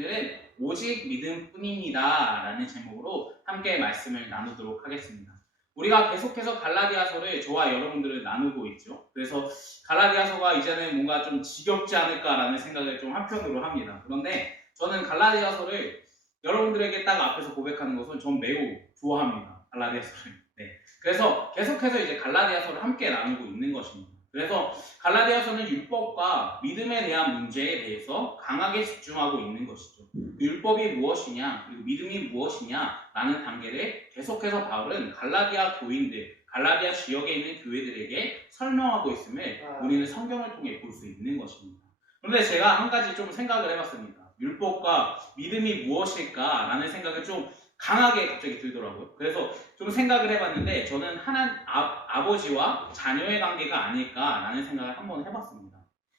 오늘은 오직 믿음뿐입니다 라는 제목으로 함께 말씀을 나누도록 하겠습니다. 우리가 계속해서 갈라디아서를 저와 여러분들을 나누고 있죠. 그래서 갈라디아서가 이제는 뭔가 좀 지겹지 않을까라는 생각을 좀 한편으로 합니다. 그런데 저는 갈라디아서를 여러분들에게 딱 앞에서 고백하는 것은 전 매우 좋아합니다. 갈라디아서를. 네. 그래서 계속해서 이제 갈라디아서를 함께 나누고 있는 것입니다. 그래서 갈라디아서는 율법과 믿음에 대한 문제에 대해서 강하게 집중하고 있는 것이죠. 율법이 무엇이냐, 그리고 믿음이 무엇이냐라는 단계를 계속해서 바울은 갈라디아 교인들, 갈라디아 지역에 있는 교회들에게 설명하고 있음을 우리는 성경을 통해 볼 수 있는 것입니다. 그런데 제가 한 가지 좀 생각을 해봤습니다. 율법과 믿음이 무엇일까라는 생각을 좀 강하게 갑자기 들더라고요. 그래서 좀 생각을 해봤는데 저는 아버지와 자녀의 관계가 아닐까라는 생각을 한번 해봤습니다.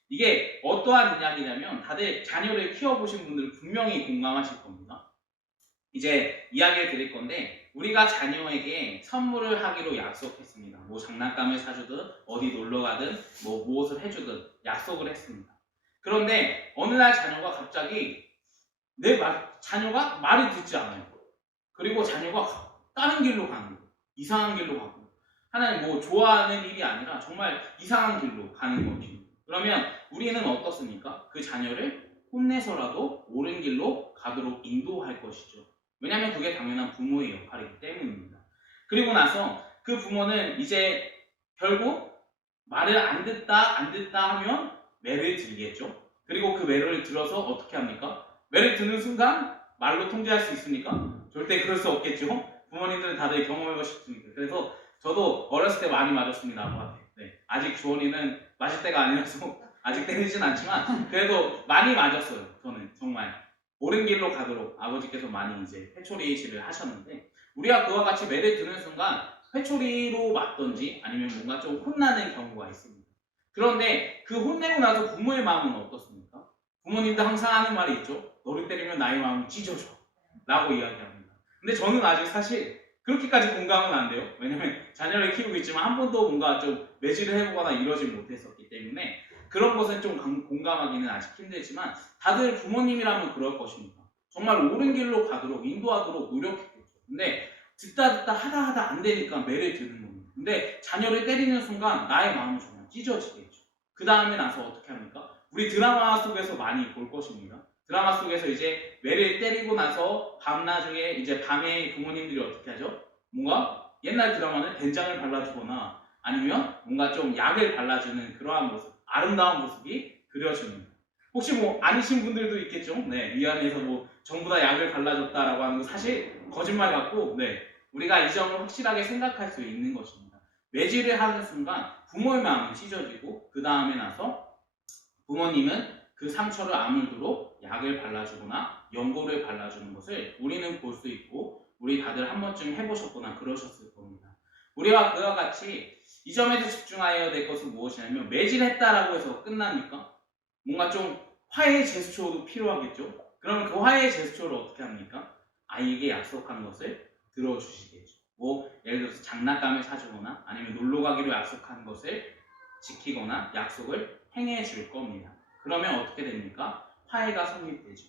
이게 어떠한 이야기냐면 다들 자녀를 키워보신 분들은 분명히 공감하실 겁니다. 이제 이야기를 드릴 건데 우리가 자녀에게 선물을 하기로 약속했습니다. 뭐 장난감을 사주든 어디 놀러 가든 뭐 무엇을 해주든 약속을 했습니다. 그런데 어느 날 자녀가 갑자기 자녀가 말을 듣지 않아요. 그리고 자녀가 다른 길로 가는 거예요. 이상한 길로 가고 하나님 뭐 좋아하는 일이 아니라 정말 이상한 길로 가는 거죠. 그러면 우리는 어떻습니까? 그 자녀를 혼내서라도 옳은 길로 가도록 인도할 것이죠. 왜냐하면 그게 당연한 부모의 역할이기 때문입니다. 그리고 나서 그 부모는 이제 결국 말을 안 듣다 하면 매를 들겠죠. 그리고 그 매를 들어서 어떻게 합니까? 매를 드는 순간 말로 통제할 수 있습니까? 절대 그럴 수 없겠죠. 부모님들은 다들 경험해보셨으니까. 그래서 저도 어렸을 때 많이 맞았습니다, 아빠한테. 네. 아직 주원이는 맞을 때가 아니라서 아직 때리진 않지만 그래도 많이 맞았어요. 저는 정말 옳은 길로 가도록 아버지께서 많이 이제 회초리질을 하셨는데 우리가 그와 같이 매를 드는 순간 회초리로 맞던지 아니면 뭔가 좀 혼나는 경우가 있습니다. 그런데 그 혼내고 나서 부모의 마음은 어떻습니까? 부모님도 항상 하는 말이 있죠. 너를 때리면 나의 마음이 찢어져 라고 이야기합니다. 근데 저는 아직 사실 그렇게까지 공감은 안 돼요. 왜냐면 자녀를 키우고 있지만 한 번도 뭔가 좀 매질을 해보거나 이러지 못했었기 때문에 그런 것은 좀 공감하기는 아직 힘들지만 다들 부모님이라면 그럴 것입니다. 정말 옳은 길로 가도록 인도하도록 노력했겠죠. 근데 듣다 하다 안 되니까 매를 드는 겁니다. 근데 자녀를 때리는 순간 나의 마음이 정말 찢어지겠죠. 그 다음에 나서 어떻게 합니까? 우리 드라마 속에서 많이 볼 것입니다. 드라마 속에서 이제 매를 때리고 나서 밤나중에 이제 밤에 부모님들이 어떻게 하죠? 뭔가 옛날 드라마는 된장을 발라주거나 아니면 뭔가 좀 약을 발라주는 그러한 모습, 아름다운 모습이 그려집니다. 혹시 뭐 아니신 분들도 있겠죠? 네, 미안해서 뭐 전부 다 약을 발라줬다라고 하는 거 사실 거짓말 같고, 네, 우리가 이 점을 확실하게 생각할 수 있는 것입니다. 매질을 하는 순간 부모의 마음이 찢어지고 그 다음에 나서 부모님은 그 상처를 아물도록 약을 발라주거나 연고를 발라주는 것을 우리는 볼 수 있고 우리 다들 한 번쯤 해보셨거나 그러셨을 겁니다. 우리와 그와 같이 이 점에서 집중하여야 될 것은 무엇이냐면 매질했다라고 해서 끝납니까? 뭔가 좀 화해의 제스처도 필요하겠죠? 그러면 그 화해의 제스처를 어떻게 합니까? 아이에게 약속한 것을 들어주시겠죠. 뭐 예를 들어서 장난감을 사주거나 아니면 놀러 가기로 약속한 것을 지키거나 약속을 행해 줄 겁니다. 그러면 어떻게 됩니까? 화해가 성립되죠.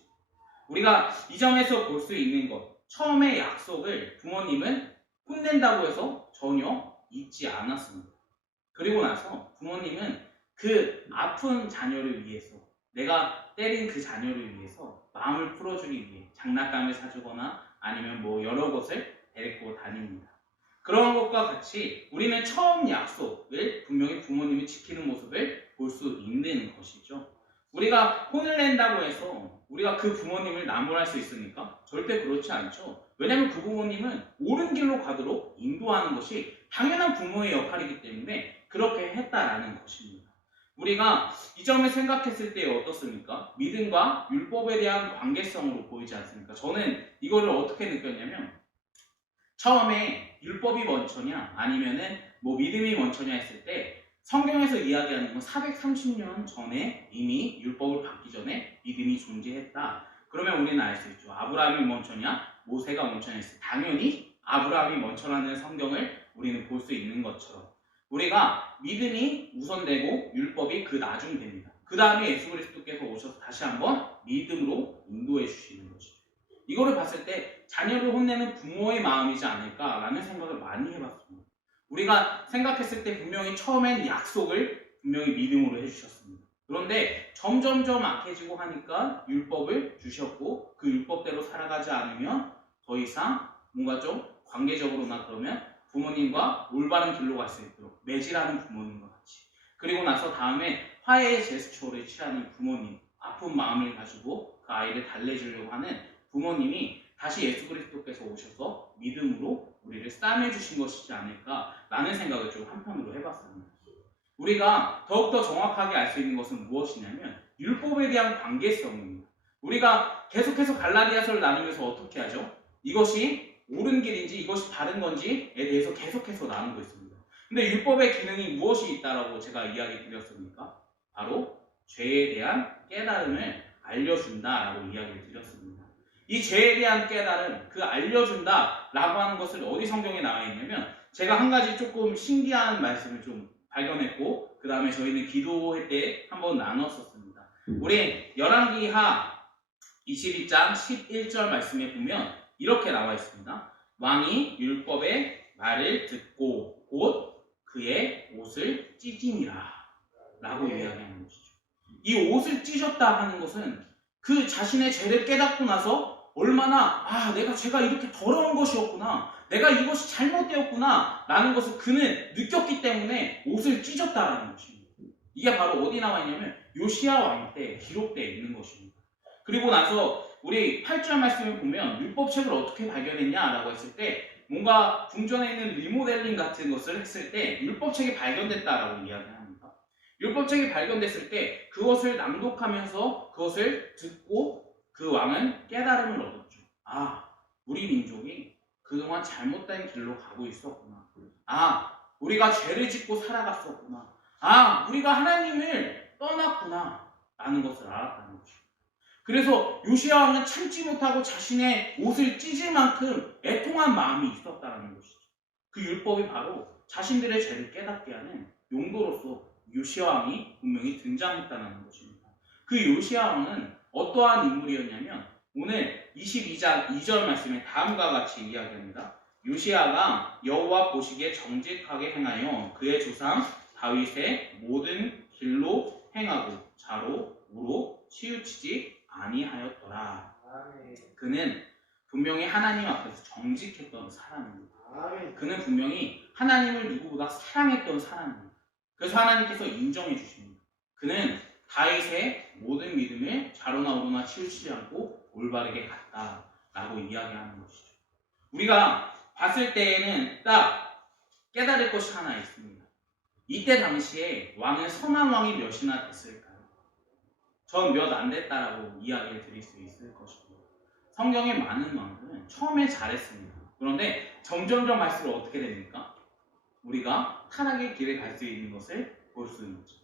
우리가 이 점에서 볼 수 있는 것, 처음에 약속을 부모님은 혼낸다고 해서 전혀 잊지 않았습니다. 그리고 나서 부모님은 그 아픈 자녀를 위해서, 내가 때린 그 자녀를 위해서 마음을 풀어주기 위해 장난감을 사주거나 아니면 뭐 여러 것을 데리고 다닙니다. 그런 것과 같이 우리는 처음 약속을 분명히 부모님이 지키는 모습을 볼 수 있는 것이죠. 우리가 혼을 낸다고 해서 우리가 그 부모님을 나무랄 수 있습니까? 절대 그렇지 않죠. 왜냐하면 그 부모님은 옳은 길로 가도록 인도하는 것이 당연한 부모의 역할이기 때문에 그렇게 했다라는 것입니다. 우리가 이 점을 생각했을 때 어떻습니까? 믿음과 율법에 대한 관계성으로 보이지 않습니까? 저는 이거를 어떻게 느꼈냐면 처음에 율법이 먼저냐 아니면은 뭐 믿음이 먼저냐 했을 때 성경에서 이야기하는 건 430년 전에 이미 율법을 받기 전에 믿음이 존재했다. 그러면 우리는 알 수 있죠. 아브라함이 먼저냐 모세가 먼저냐 했을 때 당연히 아브라함이 먼저라는 성경을 우리는 볼 수 있는 것처럼 우리가 믿음이 우선되고 율법이 그 나중 됩니다. 그 다음에 예수 그리스도께서 오셔서 다시 한번 믿음으로 인도해 주시는 것이죠. 이거를 봤을 때 자녀를 혼내는 부모의 마음이지 않을까라는 생각을 많이 해봤습니다. 우리가 생각했을 때 분명히 처음엔 약속을 분명히 믿음으로 해주셨습니다. 그런데 점점점 악해지고 하니까 율법을 주셨고 그 율법대로 살아가지 않으면 더 이상 뭔가 좀 관계적으로나 그러면 부모님과 올바른 길로 갈 수 있도록 매질하는 부모님과 같이, 그리고 나서 다음에 화해의 제스처를 취하는 부모님, 아픈 마음을 가지고 그 아이를 달래주려고 하는 부모님이 다시 예수 그리스도께서 오셔서 믿음으로 우리를 싸매주신 것이지 않을까라는 생각을 좀 한편으로 해봤습니다. 우리가 더욱더 정확하게 알 수 있는 것은 무엇이냐면 율법에 대한 관계성입니다. 우리가 계속해서 갈라디아서를 나누면서 어떻게 하죠? 이것이 옳은 길인지 이것이 바른 건지에 대해서 계속해서 나누고 있습니다. 근데 율법의 기능이 무엇이 있다라고 제가 이야기 드렸습니까? 바로 죄에 대한 깨달음을 알려준다라고 이야기를 드렸습니다. 이 죄에 대한 깨달음, 그 알려준다라고 하는 것을 어디 성경에 나와 있냐면 제가 한 가지 조금 신기한 말씀을 좀 발견했고 그 다음에 저희는 기도회 때 한번 나눴었습니다. 우리 열왕기하 22장 11절 말씀에 보면 이렇게 나와 있습니다. 왕이 율법의 말을 듣고 곧 그의 옷을 찢으니라 라고 이야기하는 것이죠. 이 옷을 찢었다 하는 것은 그 자신의 죄를 깨닫고 나서 얼마나 내가 죄가 이렇게 더러운 것이었구나, 내가 이것이 잘못되었구나 라는 것을 그는 느꼈기 때문에 옷을 찢었다라는 것입니다. 이게 바로 어디 나와 있냐면 요시야 왕 때 기록되어 있는 것입니다. 그리고 나서 우리 8절 말씀을 보면 율법책을 어떻게 발견했냐라고 했을 때 뭔가 궁전에 있는 리모델링 같은 것을 했을 때 율법책이 발견됐다라고 이야기합니다. 율법책이 발견됐을 때 그것을 낭독하면서 그것을 듣고 그 왕은 깨달음을 얻었죠. 우리 민족이 그동안 잘못된 길로 가고 있었구나. 우리가 죄를 짓고 살아갔었구나. 우리가 하나님을 떠났구나 라는 것을 알았다는 것이죠. 그래서 요시야 왕은 참지 못하고 자신의 옷을 찢을 만큼 애통한 마음이 있었다는 것이죠. 그 율법이 바로 자신들의 죄를 깨닫게 하는 용도로서 요시야 왕이 분명히 등장했다는 것입니다. 그 요시야 왕은 어떠한 인물이었냐면 오늘 22장 2절 말씀에 다음과 같이 이야기합니다. 요시야가 여호와 보시기에 정직하게 행하여 그의 조상 다윗의 모든 길로 행하고 자로 우로 치우치지 아니하였더라. 그는 분명히 하나님 앞에서 정직했던 사람입니다. 그는 분명히 하나님을 누구보다 사랑했던 사람입니다. 그래서 하나님께서 인정해 주십니다. 그는 다윗의 모든 믿음을 자로나 우로나 치우치지 않고 올바르게 갔다라고 이야기하는 것이죠. 우리가 봤을 때에는 딱 깨달을 것이 하나 있습니다. 이때 당시에 왕은 선한 왕이 몇이나 됐을까요? 전 몇 안 됐다라고 이야기를 드릴 수 있을 것이고, 성경의 많은 왕들은 처음에 잘했습니다. 그런데 점점점 갈수록 어떻게 됩니까? 우리가 타락의 길에 갈 수 있는 것을 볼 수 있죠.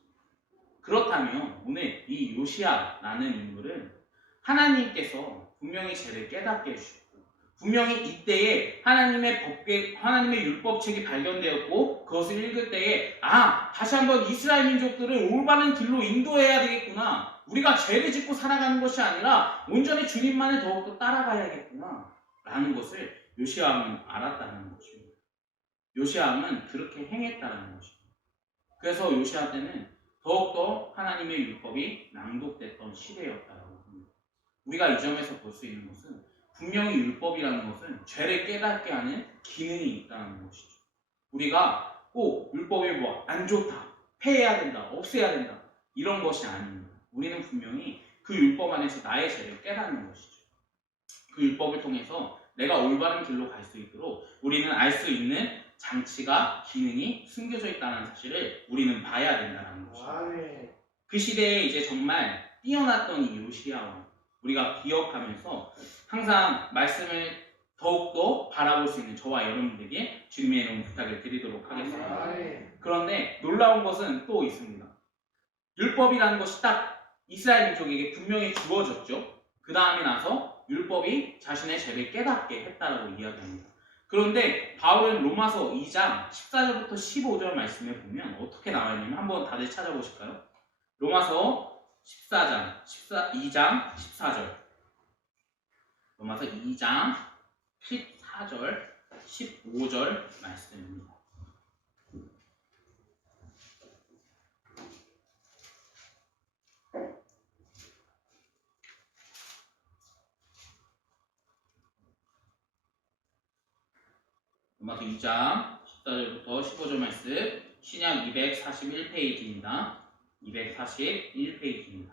그렇다면 오늘 이 요시야라는 인물은 하나님께서 분명히 죄를 깨닫게 해주셨고 분명히 이때에 하나님의 율법책이 발견되었고 그것을 읽을 때에 다시 한번 이스라엘 민족들을 올바른 길로 인도해야 되겠구나, 우리가 죄를 짓고 살아가는 것이 아니라 온전히 주님만을 더욱더 따라가야겠구나 라는 것을 요시야 왕은 알았다는 것입니다. 요시야 왕은 그렇게 행했다는 것입니다. 그래서 요시야 때는 더욱더 하나님의 율법이 낭독됐던 시대였다고 합니다. 우리가 이 점에서 볼 수 있는 것은 분명히 율법이라는 것은 죄를 깨닫게 하는 기능이 있다는 것이죠. 우리가 꼭 율법이 안 좋다, 폐해야 된다, 없애야 된다 이런 것이 아닙니다. 우리는 분명히 그 율법 안에서 나의 죄를 깨닫는 것이죠. 그 율법을 통해서 내가 올바른 길로 갈 수 있도록 우리는 알 수 있는 장치가, 기능이 숨겨져 있다는 사실을 우리는 봐야 된다는 것입니다. 그 시대에 이제 정말 뛰어났던 이 요시야 왕, 우리가 기억하면서 항상 말씀을 더욱더 바라볼 수 있는 저와 여러분들에게 주님의 이름 부탁을 드리도록 하겠습니다. 그런데 놀라운 것은 또 있습니다. 율법이라는 것이 딱 이스라엘 민족에게 분명히 주어졌죠. 그 다음에 나서 율법이 자신의 죄를 깨닫게 했다라고 이야기합니다. 그런데 바울은 로마서 2장 14절부터 15절 말씀에 보면 어떻게 나와 있냐면 한번 다들 찾아보실까요? 로마서 14장, 2장 14절. 로마서 2장 14절, 15절 말씀입니다. 로마서 2장 14절부터 15절 말씀, 신약 241페이지입니다. 241페이지입니다.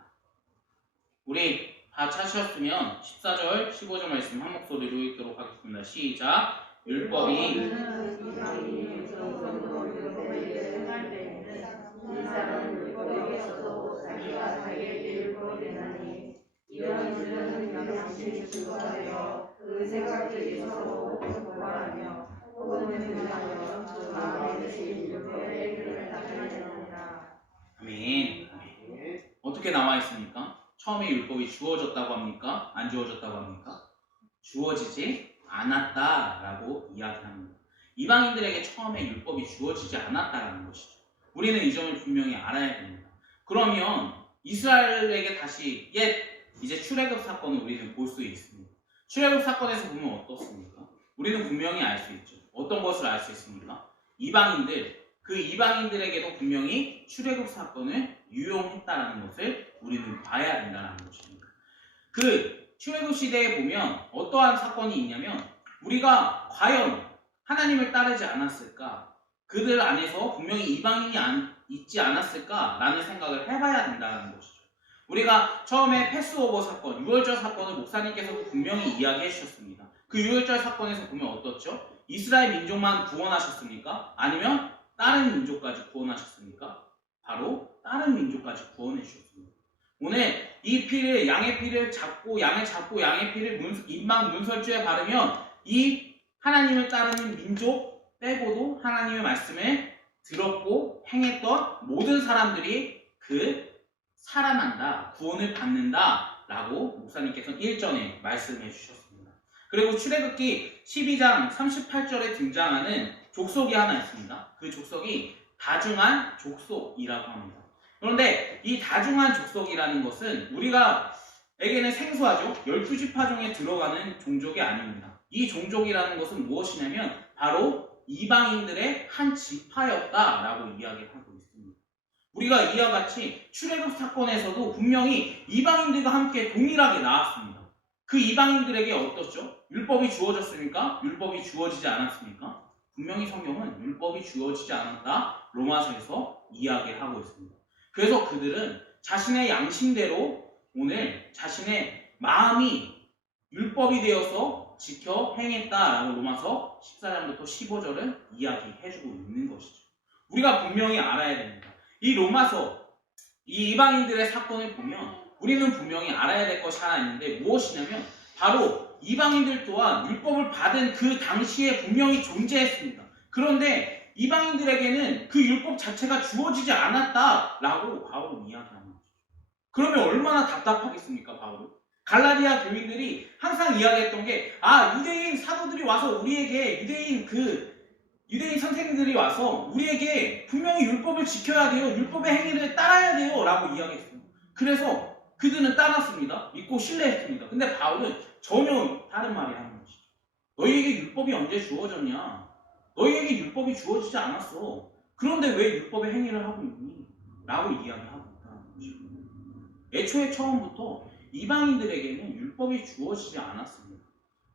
우리 다 찾으셨으면 14절, 15절 말씀 한 목소리로 읽도록 하겠습니다. 시작. 율법이 이런 줄은 양심이 증거하여 그 생각들이 서로 공부하며 혹은 등하여 그 마음의 진리의 길을 닦아내느니라. 아멘. 어떻게 나와 있습니까? 처음에 율법이 주어졌다고 합니까? 안 주어졌다고 합니까? 주어지지 않았다라고 이야기합니다. 이방인들에게 처음에 율법이 주어지지 않았다라는 것이죠. 우리는 이 점을 분명히 알아야 됩니다. 그러면 이스라엘에게 다시 이제 출애굽 사건을 우리는 볼 수 있습니다. 출애굽 사건에서 보면 어떻습니까? 우리는 분명히 알 수 있죠. 어떤 것을 알 수 있습니까? 그 이방인들에게도 분명히 출애굽 사건을 유용했다라는 것을 우리는 봐야 된다는 것입니다. 그 출애굽 시대에 보면 어떠한 사건이 있냐면 우리가 과연 하나님을 따르지 않았을까? 그들 안에서 분명히 이방인이 있지 않았을까라는 생각을 해봐야 된다는 것이죠. 우리가 처음에 패스오버 사건, 유월절 사건을 목사님께서도 분명히 이야기해 주셨습니다. 그 유월절 사건에서 보면 어떻죠? 이스라엘 민족만 구원하셨습니까? 아니면 다른 민족까지 구원하셨습니까? 바로 다른 민족까지 구원해 주셨습니다. 오늘 이 피를, 양의 피를 양의 피를 임막 문설주에 바르면 이 하나님을 따르는 민족 빼고도 하나님의 말씀을 들었고 행했던 모든 사람들이 살아난다, 구원을 받는다 라고 목사님께서는 1전에 말씀해 주셨습니다. 그리고 출애굽기 12장 38절에 등장하는 족속이 하나 있습니다. 그 족속이 다중한 족속이라고 합니다. 그런데 이 다중한 족속이라는 것은 우리가에게는 생소하죠. 12지파 중에 들어가는 종족이 아닙니다. 이 종족이라는 것은 무엇이냐면 바로 이방인들의 한 지파였다라고 이야기를 하고 있습니다. 우리가 이와 같이 출애굽 사건에서도 분명히 이방인들과 함께 동일하게 나왔습니다. 그 이방인들에게 어떻죠? 율법이 주어졌습니까? 율법이 주어지지 않았습니까? 분명히 성경은 율법이 주어지지 않았다 로마서에서 이야기하고 있습니다. 그래서 그들은 자신의 양심대로 오늘 자신의 마음이 율법이 되어서 지켜 행했다라고 로마서 14장부터 15절은 이야기해주고 있는 것이죠. 우리가 분명히 알아야 됩니다. 이 로마서, 이 이방인들의 사건을 보면 우리는 분명히 알아야 될 것이 하나 있는데 무엇이냐면 바로 이방인들 또한 율법을 받은 그 당시에 분명히 존재했습니다. 그런데 이방인들에게는 그 율법 자체가 주어지지 않았다라고 바울은 이야기하는 거죠. 그러면 얼마나 답답하겠습니까, 바울은? 갈라디아 교인들이 항상 이야기했던 게 유대인 사도들이 와서 우리에게 유대인 선생님들이 와서 우리에게 분명히 율법을 지켜야 돼요. 율법의 행위를 따라야 돼요. 라고 이야기했어요. 그래서 그들은 따랐습니다. 믿고 신뢰했습니다. 근데 바울은 전혀 다른 말이 하는 것이죠. 너희에게 율법이 언제 주어졌냐? 너희에게 율법이 주어지지 않았어. 그런데 왜 율법의 행위를 하고 있니? 라고 이야기하고 있다는 것이죠. 애초에 처음부터 이방인들에게는 율법이 주어지지 않았습니다.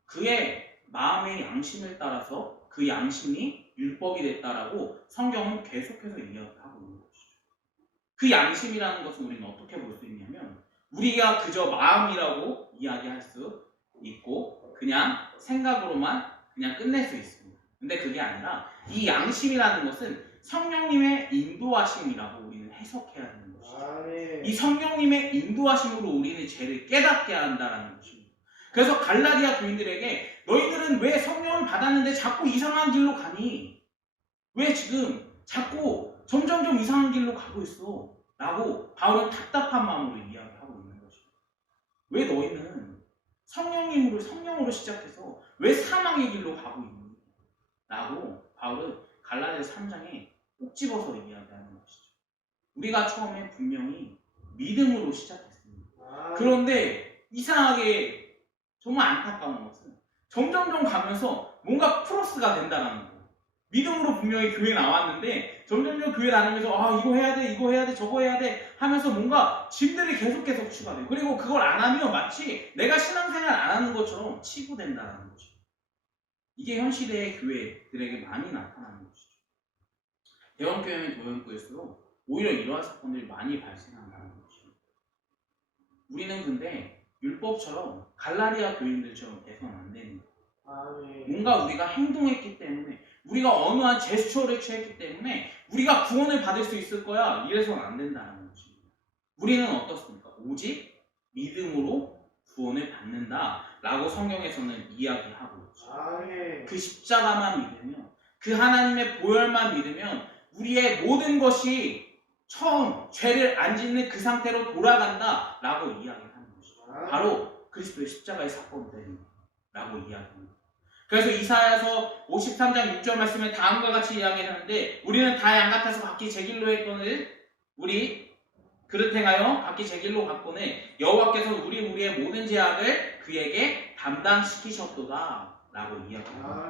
그의 마음의 양심을 따라서 그 양심이 율법이 됐다라고 성경은 계속해서 이야기하고 있는 것이죠. 그 양심이라는 것은 우리는 어떻게 볼 수 있냐면 우리가 그저 마음이라고 이야기할 수 있고 그냥 생각으로만 그냥 끝낼 수 있습니다. 근데 그게 아니라 이 양심이라는 것은 성령님의 인도하심이라고 우리는 해석해야 되는 것이죠. 이 성령님의 인도하심으로 우리는 죄를 깨닫게 한다는 것입니다. 그래서 갈라디아 교인들에게 너희들은 왜 성령을 받았는데 자꾸 이상한 길로 가니? 왜 지금 자꾸 점점점 이상한 길로 가고 있어? 라고 바울은 답답한 마음으로 이야기하고 있는 것이죠. 왜 너희는 성령으로 시작해서 왜 사망의 길로 가고 있니? 라고 바울은 갈라디아 3장에 꼭 집어서 이야기하는 것이죠. 우리가 처음에 분명히 믿음으로 시작했습니다. 그런데 이상하게 정말 안타까운 것은 점점점 가면서 뭔가 플러스가 된다는 거예요. 믿음으로 분명히 교회 나왔는데 점점점 교회 다니면서 아 이거 해야 돼 이거 해야 돼 저거 해야 돼 하면서 뭔가 짐들이 계속 추가돼요. 그리고 그걸 안 하면 마치 내가 신앙생활 안 하는 것처럼 치부된다는 거죠. 이게 현 시대의 교회들에게 많이 나타나는 것이죠. 대형교회는 대형교회일수록 오히려 이러한 사건들이 많이 발생한다는 것이죠. 우리는 근데 율법처럼 갈라디아 교인들처럼 돼서는 안 됩니다. 뭔가 우리가 행동했기 때문에 우리가 어느 한 제스처를 취했기 때문에 우리가 구원을 받을 수 있을 거야 이래서는 안 된다는 것입니다. 우리는 어떻습니까? 오직 믿음으로 구원을 받는다 라고 성경에서는 이야기하고 있죠. 그 십자가만 믿으면 그 하나님의 보혈만 믿으면 우리의 모든 것이 처음 죄를 안 짓는 그 상태로 돌아간다 라고 이야기하는 것이죠. 바로 그리스도의 십자가의 사건 때문에 라고 이야기합니다. 그래서 이사야서 53장 6절 말씀에 다음과 같이 이야기하는데 우리는 다 양같아서 각기 제 길로 했거늘 우리 그릇 행하여 각기 제 길로 갔거늘 여호와께서 우리의 모든 죄악을 그에게 담당시키셨도다 라고 이야기합니다.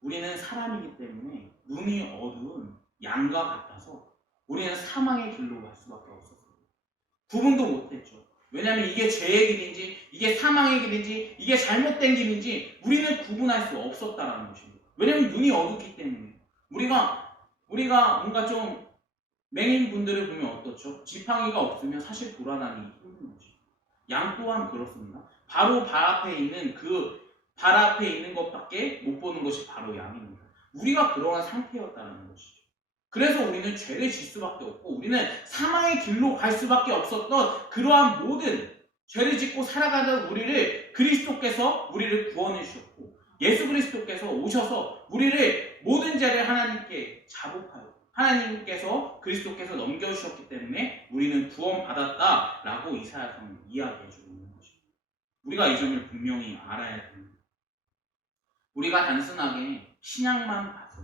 우리는 사람이기 때문에 눈이 어두운 양과 같아서 우리는 사망의 길로 갈 수밖에 없었어요. 구분도 못했죠. 왜냐하면 이게 죄의 길인지 이게 사망의 길인지 이게 잘못된 길인지 우리는 구분할 수 없었다는 것입니다. 왜냐하면 눈이 어둡기 때문에 우리가 뭔가 좀 맹인분들을 보면 어떻죠? 지팡이가 없으면 사실 돌아다니기 힘든 것이죠. 양 또한 그렇습니다. 바로 발 앞에 있는 것밖에 못 보는 것이 바로 양입니다. 우리가 그러한 상태였다는 것이죠. 그래서 우리는 죄를 질 수밖에 없고 우리는 사망의 길로 갈 수밖에 없었던 그러한 모든 죄를 짓고 살아가는 우리를 그리스도께서 우리를 구원해 주셨고 예수 그리스도께서 오셔서 우리를 모든 죄를 하나님께 자복하여 하나님께서 그리스도께서 넘겨주셨기 때문에 우리는 구원받았다라고 이사야서는 이야기해주고 있는 것입니다. 우리가 이 점을 분명히 알아야 됩니다. 우리가 단순하게 신약만 봐서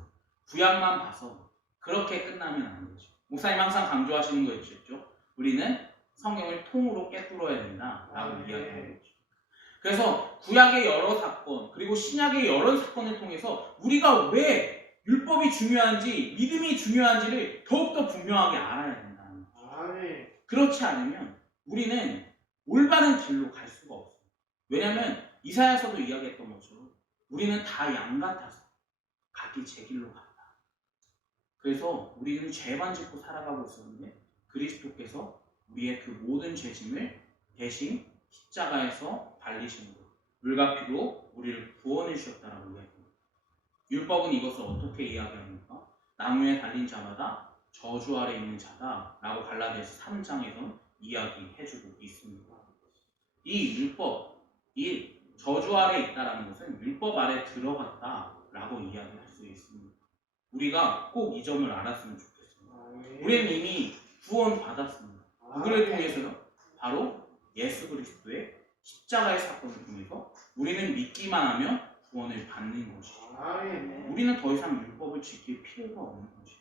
구약만 봐서 그렇게 끝나면 안 되죠. 목사님 항상 강조하시는 거 있죠. 우리는 성경을 통으로 꿰뚫어야 된다라고 이야기하는 거죠. 그래서 구약의 여러 사건 그리고 신약의 여러 사건을 통해서 우리가 왜 율법이 중요한지 믿음이 중요한지를 더욱더 분명하게 알아야 된다는 거죠. 그렇지 않으면 우리는 올바른 길로 갈 수가 없어요. 왜냐하면 이사야서도 이야기했던 것처럼 우리는 다 양 같아서 각기 제 길로 갔다. 그래서 우리는 죄만 짓고 살아가고 있었는데 그리스도께서 우리의 그 모든 죄짐을 대신 십자가에서 발리신 것, 물과 피로 우리를 구원해 주셨다라고 이야기합니다. 율법은 이것을 어떻게 이야기합니까? 나무에 달린 자마다 저주 아래 있는 자다라고 갈라디아서 3장에서 이야기해주고 있습니다. 이 율법, 이 저주 아래 있다라는 것은 율법 아래 들어갔다라고 이야기할 수 있습니다. 우리가 꼭 이 점을 알았으면 좋겠습니다. 우리는 이미 구원받았습니다. 누구를 통해서요? 바로 예수 그리스도의 십자가의 사건을 통해서 우리는 믿기만 하면 구원을 받는 것이죠. 우리는 더 이상 율법을 지킬 필요가 없는 것이죠.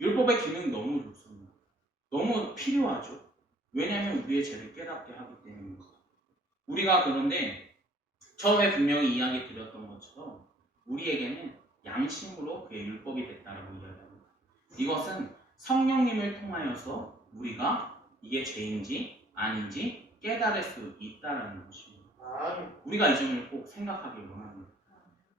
율법의 기능이 너무 좋습니다. 너무 필요하죠. 왜냐하면 우리의 죄를 깨닫게 하기 때문입니다. 우리가 그런데 처음에 분명히 이야기 드렸던 것처럼 우리에게는 양심으로 그의 율법이 됐다라고 이야기합니다. 이것은 성령님을 통하여서 우리가 이게 죄인지 아닌지 깨달을 수 있다라는 것입니다. 우리가 이 점을 꼭 생각하길 원합니다.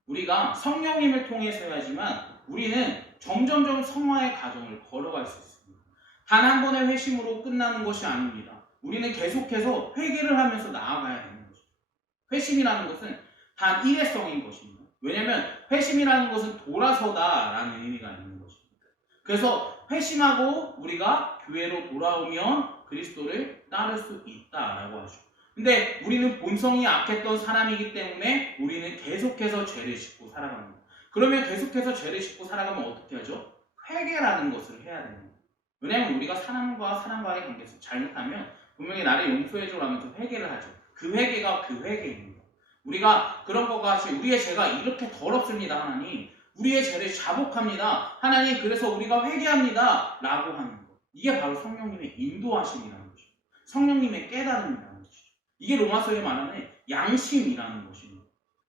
우리가 성령님을 통해서야지만 우리는 점점점 성화의 과정을 걸어갈 수 있습니다. 단 한 번의 회심으로 끝나는 것이 아닙니다. 우리는 계속해서 회개를 하면서 나아가야 되는 것입니다. 회심이라는 것은 단 일회성인 것입니다. 왜냐하면 회심이라는 것은 돌아서다라는 의미가 있는 것입니다. 그래서 회심하고 우리가 교회로 돌아오면 그리스도를 따를 수 있다라고 하죠. 근데 우리는 본성이 악했던 사람이기 때문에 우리는 계속해서 죄를 짓고 살아갑니다. 그러면 계속해서 죄를 짓고 살아가면 어떻게 하죠? 회개라는 것을 해야 됩니다. 왜냐하면 우리가 사람과 사람과의 관계에서 잘못하면 분명히 나를 용서해줘라면서 회개를 하죠. 그 회개가 그 회개입니다. 우리가 그런 것과 같이 우리의 죄가 이렇게 더럽습니다. 하나님 우리의 죄를 자복합니다. 하나님 그래서 우리가 회개합니다 라고 하는 것. 이게 바로 성령님의 인도하심이라는 것이죠. 성령님의 깨달음이라는 것이죠. 이게 로마서에 말하는 양심이라는 것입니다.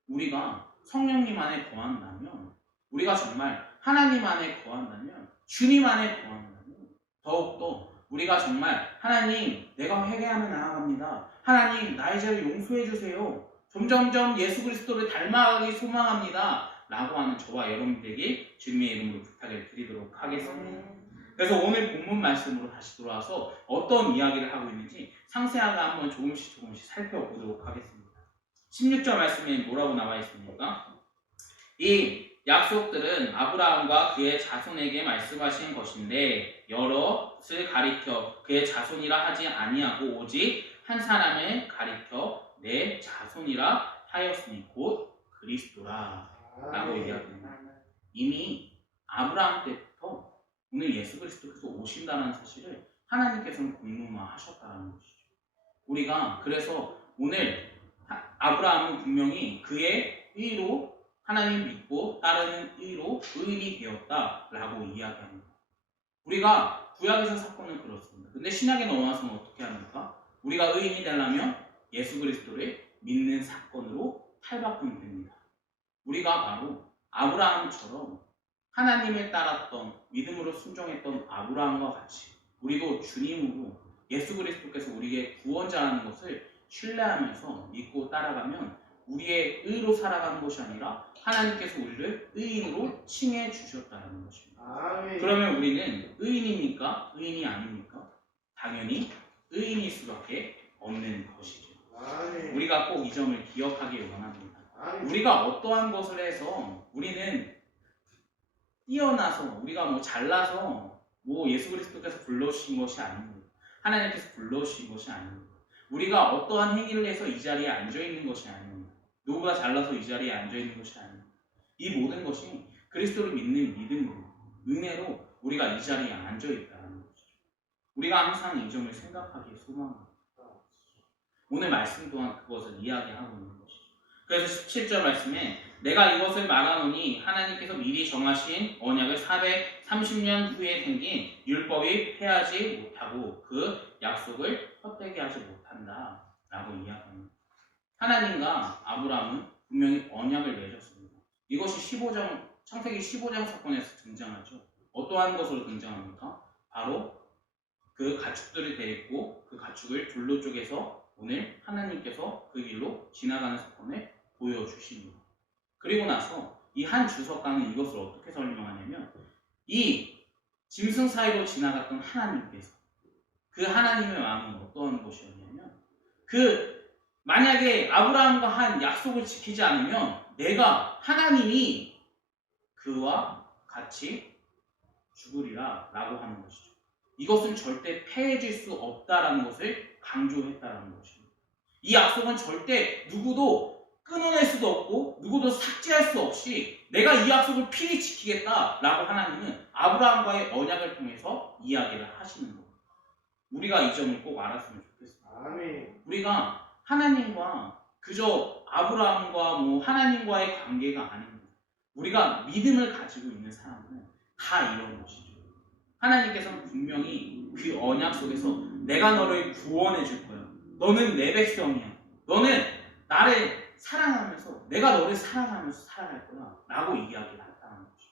우리가 성령님 안에 거한다면, 우리가 정말 하나님 안에 거한다면, 주님 안에 거한다면, 더욱더 우리가 정말 하나님, 내가 회개하며 나아갑니다. 하나님, 나의 죄를 용서해 주세요. 점점점 예수 그리스도를 닮아가기 소망합니다. 라고 하는 저와 여러분들에게 주님의 이름으로 부탁을 드리도록 하겠습니다. 그래서 오늘 본문 말씀으로 다시 돌아와서 어떤 이야기를 하고 있는지 상세하게 한번 조금씩 살펴보도록 하겠습니다. 16절 말씀에 뭐라고 나와 있습니까? 이 약속들은 아브라함과 그의 자손에게 말씀하신 것인데 여럿을 가리켜 그의 자손이라 하지 아니하고 오직 한 사람을 가리켜 내 자손이라 하였으니 곧 그리스도라 라고 얘기합니다. 이미 아브라함 때부터 오늘 예수 그리스도께서 오신다는 사실을 하나님께서는 공론화하셨다는 것이죠. 우리가 그래서 오늘 아브라함은 분명히 그의 의로 하나님 믿고 따르는 의로 의인이 되었다라고 이야기합니다. 우리가 구약에서 사건은 그렇습니다. 근데 신약에 넘어와서는 어떻게 합니까? 우리가 의인이 되려면 예수 그리스도를 믿는 사건으로 탈바꿈 됩니다. 우리가 바로 아브라함처럼 하나님을 따랐던 믿음으로 순종했던 아브라함과 같이 우리도 주님으로 예수 그리스도께서 우리의 구원자라는 것을 신뢰하면서 믿고 따라가면 우리의 의로 살아가는 것이 아니라 하나님께서 우리를 의인으로 칭해 주셨다는 것입니다. 그러면 우리는 의인입니까? 의인이 아닙니까? 당연히 의인일 수밖에 없는 것이죠. 우리가 꼭 이 점을 기억하기 원합니다. 우리가 어떠한 것을 해서 우리는 뛰어나서 우리가 잘나서 예수 그리스도께서 불러주신 것이 아닙니다. 하나님께서 불러주신 것이 아닙니다. 우리가 어떠한 행위를 해서 이 자리에 앉아있는 것이 아닙니다. 누구가 잘나서 이 자리에 앉아있는 것이 아닙니다. 이 모든 것이 그리스도를 믿는 믿음으로 은혜로 우리가 이 자리에 앉아있다는 것이죠. 우리가 항상 이 점을 생각하기에 소망합니다. 오늘 말씀 또한 그것을 이야기하고 있는 것이죠. 그래서 17절 말씀에 내가 이것을 말하노니 하나님께서 미리 정하신 언약을 430년 후에 생긴 율법이 패하지 못하고 그 약속을 헛되게 하지 못한다 라고 이야기합니다. 하나님과 아브라함은 분명히 언약을 맺었습니다. 이것이 창세기 15장 사건에서 등장하죠. 어떠한 것으로 등장합니까? 바로 그 가축들을 데리고 그 가축을 둘로 쪼개서 오늘 하나님께서 그 길로 지나가는 사건을 보여주십니다. 그리고 나서 이 한 주석가는 이것을 어떻게 설명하냐면 이 짐승 사이로 지나갔던 하나님께서 그 하나님의 마음은 어떠한 것이었냐면 만약에 아브라함과 한 약속을 지키지 않으면 하나님이 그와 같이 죽으리라 라고 하는 것이죠. 이것은 절대 패해질 수 없다라는 것을 강조했다라는 것입니다. 이 약속은 절대 누구도 끊어낼 수도 없고 누구도 삭제할 수 없이 내가 이 약속을 필히 지키겠다라고 하나님은 아브라함과의 언약을 통해서 이야기를 하시는 겁니다. 우리가 이 점을 꼭 알았으면 좋겠습니다. 아멘. 우리가 하나님과 그저 아브라함과 하나님과의 관계가 아닙니다. 우리가 믿음을 가지고 있는 사람은 다 이런 것이죠. 하나님께서는 분명히 그 언약 속에서 내가 너를 구원해 줄 거야. 너는 내 백성이야. 너는 나를 사랑하면서 내가 너를 사랑하면서 살아갈 거야 라고 이야기를 했다는 거죠.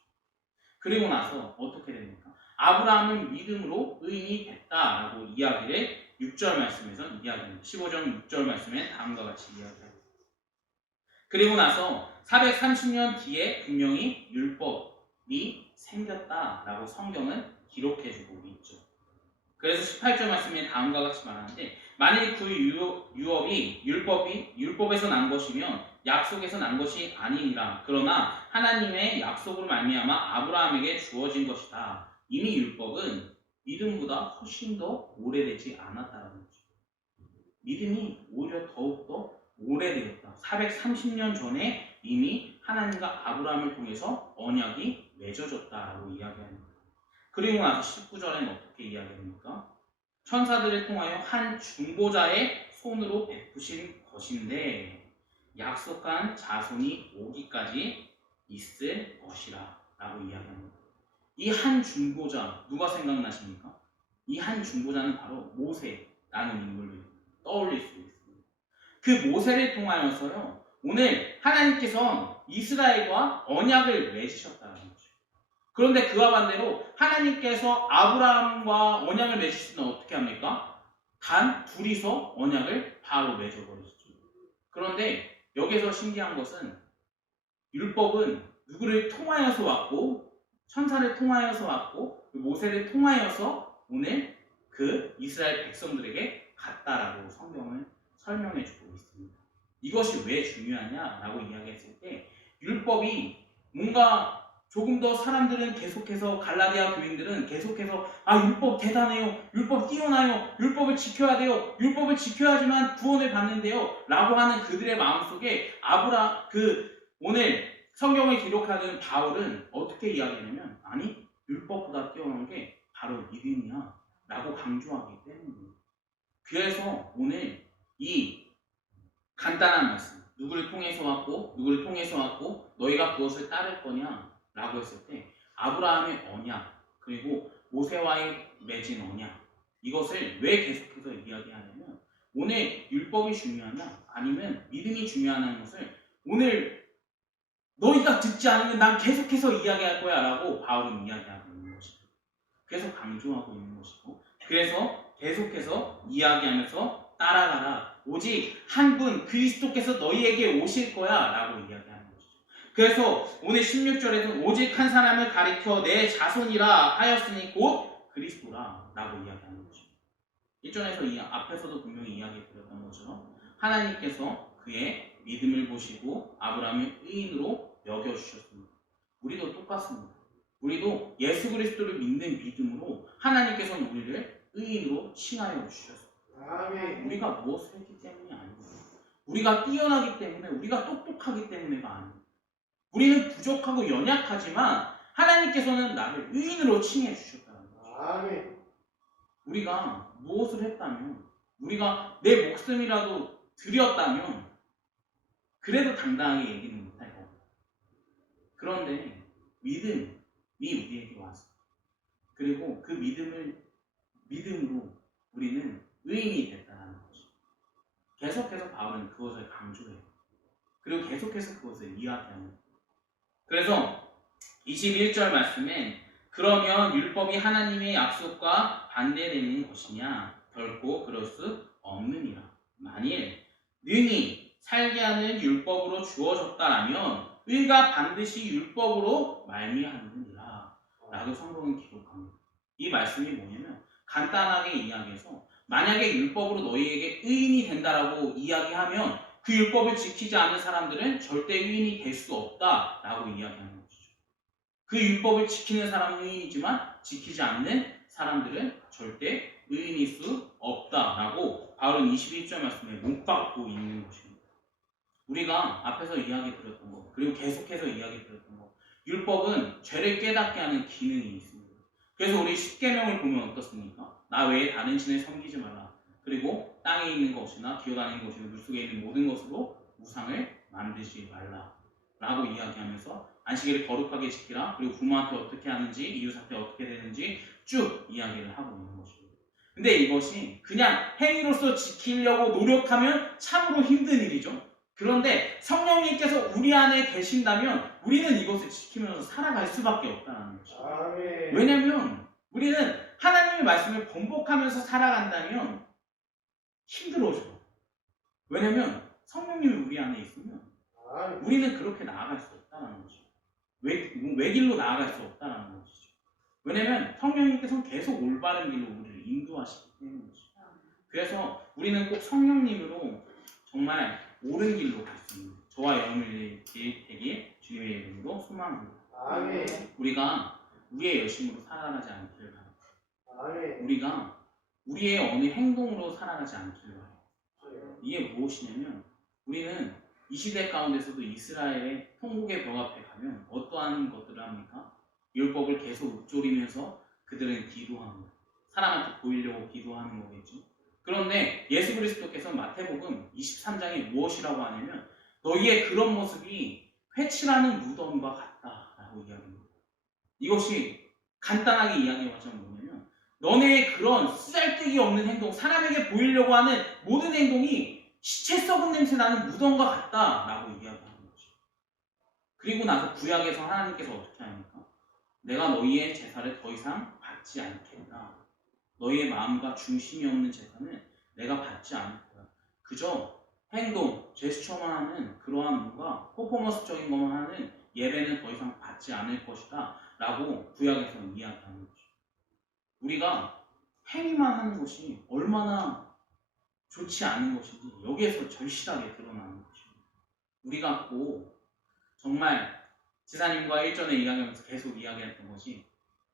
그리고 나서 어떻게 됩니까? 아브라함은 믿음으로 의인이 됐다라고 이야기를 6절 말씀에서 이야기합니다. 15장 6절 말씀에 다음과 같이 이야기합니다. 그리고 나서 430년 뒤에 분명히 율법이 생겼다라고 성경은 기록해주고 있죠. 그래서 18절 말씀에 다음과 같이 말하는데 만일 그 율법에서 난 것이면 약속에서 난 것이 아니니라. 그러나 하나님의 약속으로 말미암아 아브라함에게 주어진 것이다. 이미 율법은 믿음보다 훨씬 더 오래되지 않았다는 거죠. 믿음이 오히려 더욱더 오래되었다. 430년 전에 이미 하나님과 아브라함을 통해서 언약이 맺어졌다라고 이야기합니다. 그리고 나서 19절에는 어떻게 이야기합니까? 천사들을 통하여 한 중보자의 손으로 베푸신 것인데 약속한 자손이 오기까지 있을 것이라 라고 이야기합니다. 이 한 중보자 누가 생각나십니까? 이 한 중보자는 바로 모세라는 인물을 떠올릴 수 있습니다. 그 모세를 통하여서요, 오늘 하나님께서 이스라엘과 언약을 맺으셨다는 거죠. 그런데 그와 반대로 하나님께서 아브라함과 언약을 맺으실 때는 어떻게 합니까? 단 둘이서 언약을 바로 맺어버리셨죠. 그런데 여기서 신기한 것은 율법은 누구를 통하여서 왔고, 천사를 통하여서 왔고, 모세를 통하여서 오늘 그 이스라엘 백성들에게 갔다라고 성경은 설명해 주고 있습니다. 이것이 왜 중요하냐라고 이야기했을 때, 율법이 뭔가 조금 더 사람들은 계속해서, 갈라디아 교인들은 계속해서 율법 대단해요, 율법 뛰어나요, 율법을 지켜야 돼요, 율법을 지켜야지만 구원을 받는데요 라고 하는 그들의 마음속에 오늘 성경을 기록하는 바울은 어떻게 이야기하냐면, 아니, 율법보다 뛰어난 게 바로 믿음이야 라고 강조하기 때문입니다. 그래서 오늘 이 간단한 말씀, 누구를 통해서 왔고 너희가 무엇을 따를 거냐 라고 했을 때, 아브라함의 언약 그리고 모세와의 맺은 언약, 이것을 왜 계속해서 이야기하냐면, 오늘 율법이 중요하냐 아니면 믿음이 중요하냐는 것을 오늘 너희가 듣지 않으면 난 계속해서 이야기할 거야 라고 바울은 이야기하고 있는 것이고, 계속 강조하고 있는 것이고, 그래서 계속해서 이야기하면서 따라가라, 오직 한 분 그리스도께서 너희에게 오실 거야 라고 이야기하는 것이죠. 그래서 오늘 16절에서는 오직 한 사람을 가리켜 내 자손이라 하였으니 곧 그리스도라 라고 이야기하는 것이죠. 1절에서 이 앞에서도 분명히 이야기 드렸던 것처럼 하나님께서 그의 믿음을 보시고 아브라함의 의인으로 여겨주셨습니다. 우리도 똑같습니다. 우리도 예수 그리스도를 믿는 믿음으로 하나님께서는 우리를 의인으로 칭하여 주셨습니다. 아멘. 우리가 무엇을 했기 때문이 아니고, 우리가 뛰어나기 때문에, 우리가 똑똑하기 때문에가 아닙니다. 우리는 부족하고 연약하지만 하나님께서는 나를 의인으로 칭해 주셨다는 거죠. 아멘. 우리가 무엇을 했다면, 우리가 내 목숨이라도 드렸다면 그래도 당당하게 얘기는 못할 겁니다. 그런데 믿음이 우리에게 와서, 그리고 그 믿음으로 우리는 의인이 됐다는 거죠. 계속해서 바울은 그것을 강조해요. 그리고 계속해서 그것을 이야기합니다. 그래서 21절 말씀엔, 그러면 율법이 하나님의 약속과 반대되는 것이냐? 결코 그럴 수 없느니라. 만일 능히 살게 하는 율법으로 주어졌다라면 의가 반드시 율법으로 말미암느니라 라고 성경은 기록합니다. 이 말씀이 뭐냐면, 간단하게 이야기해서 만약에 율법으로 너희에게 의인이 된다라고 이야기하면 그 율법을 지키지 않는 사람들은 절대 의인이 될 수 없다라고 이야기하는 것이죠. 그 율법을 지키는 사람은 의인이지만 지키지 않는 사람들은 절대 의인일 수 없다라고 바울은 21절 말씀에 못 박고 있는 것입니다. 우리가 앞에서 이야기 드렸던 것, 그리고 계속해서 이야기 드렸던 것, 율법은 죄를 깨닫게 하는 기능이 있습니다. 그래서 우리 십계명을 보면 어떻습니까? 나 외에 다른 신을 섬기지 말라. 그리고 땅에 있는 것이나 기어다니는 것이나 물속에 있는 모든 것으로 우상을 만들지 말라 라고 이야기하면서 안식일을 거룩하게 지키라. 그리고 부모한테 어떻게 하는지, 이웃한테 어떻게 되는지 쭉 이야기를 하고 있는 것입니다. 근데 이것이 그냥 행위로서 지키려고 노력하면 참으로 힘든 일이죠. 그런데 성령님께서 우리 안에 계신다면 우리는 이것을 지키면서 살아갈 수밖에 없다는 것이죠. 아멘. 왜냐하면 우리는 하나님의 말씀을 번복하면서 살아간다면 힘들어져. 왜냐하면 성령님이 우리 안에 있으면 우리는 그렇게 나아갈 수 없다는 것이죠. 외길로 나아갈 수 없다는 것이죠. 왜냐하면 성령님께서는 계속 올바른 길로 우리를 인도하시기 때문이죠. 그래서 우리는 꼭 성령님으로 정말 옳은 길로 갈 수 있는 저와 여러분이 되길 주님의 이름으로 소망합니다. 아멘. 우리가 우리의 열심으로 살아가지 않기를 바랍니다. 아멘. 우리가 우리의 어느 행동으로 살아가지 않기를 바랍니다. 이게 무엇이냐면, 우리는 이 시대 가운데서도 이스라엘의 통곡의 벽 앞에 가면 어떠한 것들을 합니까? 율법을 계속 읊조리면서 그들은 기도합니다. 사람한테 보이려고 기도하는 거겠죠. 그런데 예수 그리스도께서 마태복음 23장에 무엇이라고 하냐면, 너희의 그런 모습이 회칠하는 무덤과 같다라고 이야기합니다. 이것이 간단하게 이야기하자면 뭐냐면, 너네 그런 쓰잘데기 없는 행동, 사람에게 보이려고 하는 모든 행동이 시체 썩은 냄새 나는 무덤과 같다라고 이야기하는 거죠. 그리고 나서 구약에서 하나님께서 어떻게 합니까? 내가 너희의 제사를 더 이상 받지 않겠다. 너희의 마음과 중심이 없는 제사는 내가 받지 않을 거야. 그저 행동, 제스처만 하는 그러한 뭔가 퍼포먼스적인 것만 하는 예배는 더 이상 받지 않을 것이다 라고 구약에서 이야기하는 거죠. 우리가 행위만 하는 것이 얼마나 좋지 않은 것인지 여기에서 절실하게 드러나는 것입니다. 우리가 꼭 정말 지사님과 일전에 이야기하면서 계속 이야기했던 것이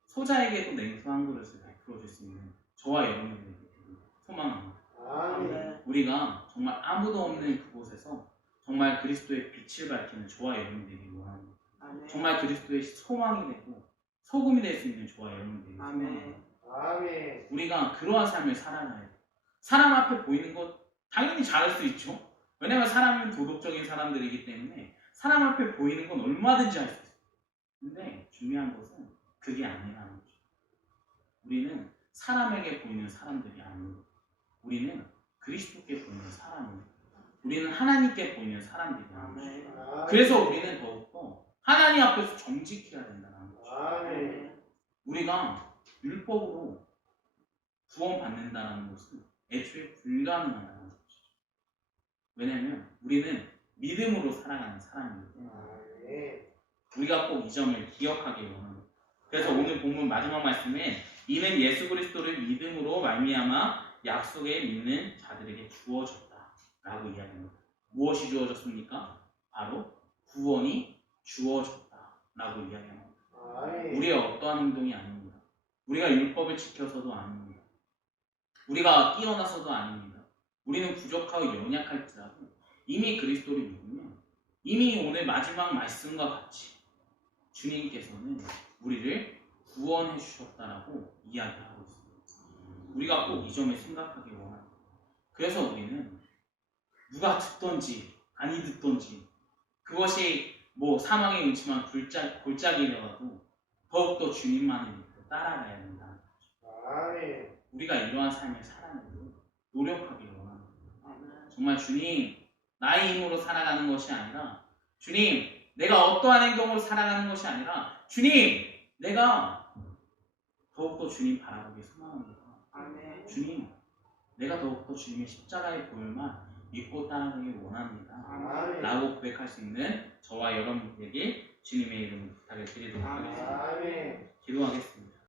소자에게도 냉수 한 그릇을 베풀어 줄 수 있는 저와 여러분들에게 소망합니다. 아멘. 우리가 정말 아무도 없는 그곳에서 정말 그리스도의 빛을 밝히는 저와 여러분들이 원합니다. 아멘. 정말 그리스도의 소망이 되고 소금이 될 수 있는 저와 여러분들이 아멘. 아멘. 우리가 그러한 삶을 살아가야 돼요. 사람 앞에 보이는 것 당연히 잘할 수 있죠. 왜냐하면 사람은 도덕적인 사람들이기 때문에 사람 앞에 보이는 건 얼마든지 할 수 있어요. 근데 중요한 것은 그게 아니라는 거죠. 우리는 사람에게 보이는 사람들이 아닙니다. 우리는 그리스도께 보이는 사람입니다. 우리는 하나님께 보이는 사람들이 아닙니다. 아멘. 그래서 우리는 더욱더 하나님 앞에서 정직해야 된다는 거죠. 아멘. 우리가 율법으로 구원받는다는 것은 애초에 불가능하다는 것이죠. 왜냐하면 우리는 믿음으로 살아가는 사람이기 때문에 아멘. 우리가 꼭 이 점을 기억하기 원합니다. 그래서 오늘 본문 마지막 말씀에 이는 예수 그리스도를 믿음으로 말미암아 약속에 믿는 자들에게 주어졌다라고 이야기합니다. 무엇이 주어졌습니까? 바로 구원이 주어졌다라고 이야기합니다. 아멘. 우리의 어떠한 행동이 아닙니다. 우리가 율법을 지켜서도 아닙니다. 우리가 뛰어나서도 아닙니다. 우리는 부족하고 연약할지라도 이미 그리스도를 믿으면 이미 오늘 마지막 말씀과 같이 주님께서는 우리를 구원해 주셨다라고 이야기하고 있습니다. 우리가 꼭 이 점을 생각하기 원합니다. 그래서 우리는 누가 듣던지 아니 듣던지 그것이 뭐 사망의 음침한 골짜기라도 더욱더 주님만을 믿고 따라가야 된다. 아멘. 우리가 이러한 삶을 살아내도록 노력하기 원합니다. 아멘. 정말 주님 나의 힘으로 살아가는 것이 아니라 주님 내가 어떠한 행동으로 살아가는 것이 아니라 주님 내가 더욱더 주님 바라보기 소망합니다. 아멘. 주님 내가 더욱더 주님의 십자가의 보혈만 믿고 따라가길 원합니다. 아멘. 라고 고백할 수 있는 저와 여러분들에게 주님의 이름으로 부탁을 드리도록 하겠습니다. 아멘. 기도하겠습니다.